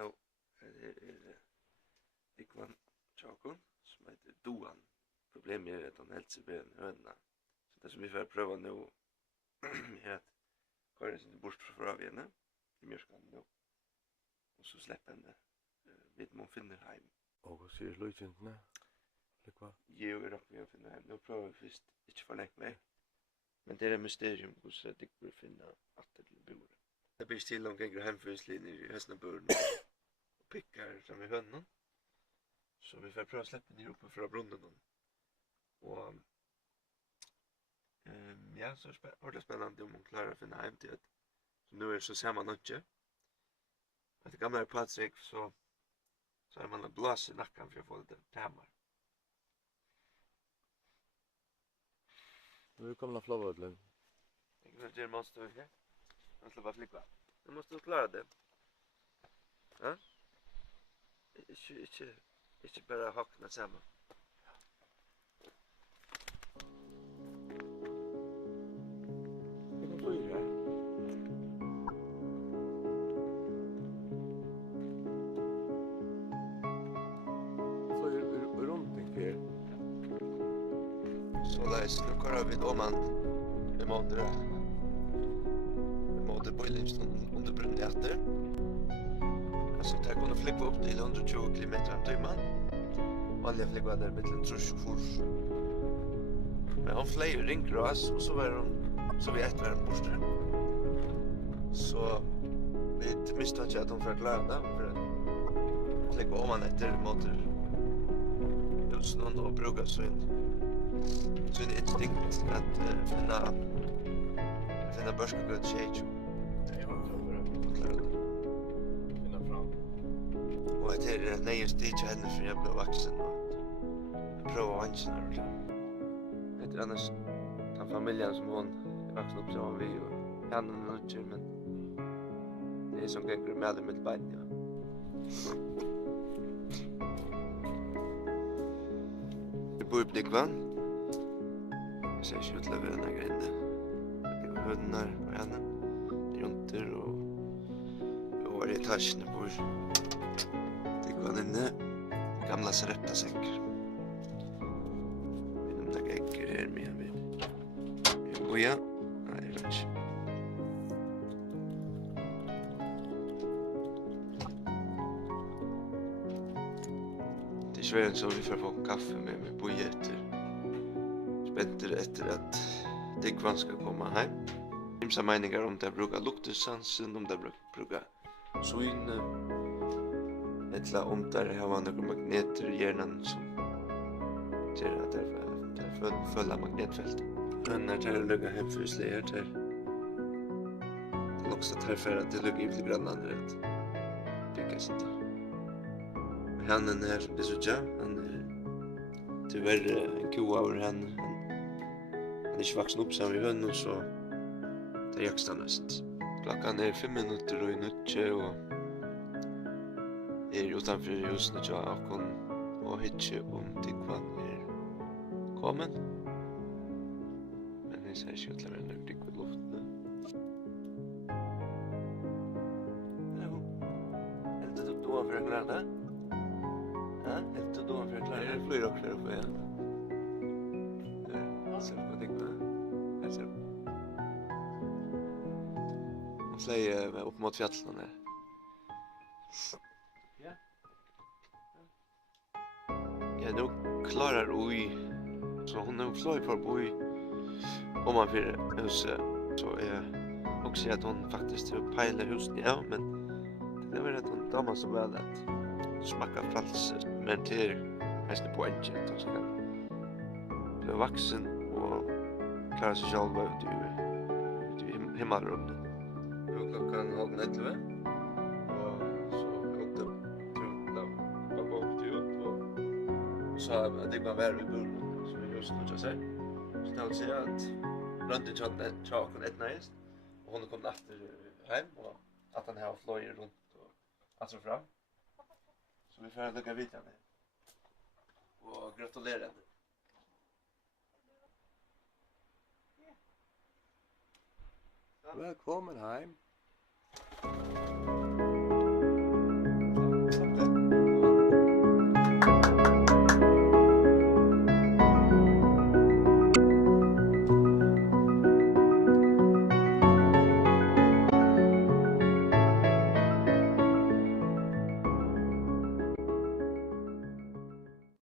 nu Dúgvan Duan som heter Duan. Problemet är att han helt sig en høna. Så det som vi får pröva nu är att köra sin burturfrá henne i mjörskan nu. Och så släppa henne vid man finner hem. Och vad säger slutjentna? Lekva? Jag är uppe och finner hem. Nu prövar vi först inte för länge med. Men det är ett mysterium hur det går att finna att det blir bor. Det blir till om gånger hemförslinjer i hösten buren och pickar fram i hönan. Så vi får pröva släppa ner uppe från brunnen. Och ja, så är det spännande om hon klarar att finna hem till det. Så nu är det så saman inte. Att det gamla Patrik så är man att blåsa i nacken för att få lite tama. Nu kommer det flowödlen. Det måste vi. Jag måste bara flicka. Du måste klara det. Ja? Inte bara hakna samman. Det kan flyga här. Flyger runt en kväll. Så läs, nu kollar vi då man emot bojlingen under brunnen efter. Alltså det kunde flyga upp till 120 km/h. Vanliga flyger där mellan 34. Men hon flög ringgras och så var hon så vi ett var en borster. Så vi misstog att hon förklarade för att flyga om man efter motor. Just någon då brukar så en instinkt att finna Børkugøtu tjej. Det var så bra. Finna fram. Och det är en ny stig henne för jag blev vaksin och pröva vansen här. Det är annars den familjen som hon är vuxen upp så vi och henne och något men det är som gånger med i mitt bein, ja. Vi bor på Dúgvan. Jag ser inte ut över den här grejen. Det är hønunum och henne. Junter och varje etage när bor Dúgvan inne. Gamla sleppa säckar. Vi nämner ägger här med vi. Och ja, nej, jag vet inte. Det är svårt så vi får få kaffe med bojätter. Spätter efter att Dúgvan ska komma hem. Imsa meningar om det brukar luktesansen, om det brukar syne. Eller om det har några magneter i hjärnan som ser att det följer magnetfält. Men när det luggar hemförsliga det är också tillfället det luggar i grannarna att bygga sånt där. Han är som det så tja, han är tyvärr en ko över henne. Han är inte vuxen upp som i hønunum så det är jaksta näst. Klockan är 5 minuter och i nutje och är uttanfyri huset tja akon och hitje om Dúgvan är kommen. Men det ser ikke ut til å være en riktig luft. Heldur du Dúgvan for å klare det? Ja, heldur du Dúgvan for å klare det? Jeg flyr også oppe, ja. Ser på Dúgvan. Jeg ser på. Hun fløy opp mot fjallene der. Ja. Ja, nu klarar ui. Så hon är flöj på boi om man för huset så är också att hon faktiskt pejlar huset ja men det var att hon dammar så väl att smaka falskt men till nästan på en chat och ska bli vaksin och klara sig själv ut i hemmarummet. Nu klockan 11:30 och så åkte jag på ut och så att det var värre i buren. Så det vill säga att Röndi tjaken ett näst och hon kom efter hem och att han har flöjt runt och alltså fram. Så vi får lycka vita med. Och gratulera henne. Välkommen hem.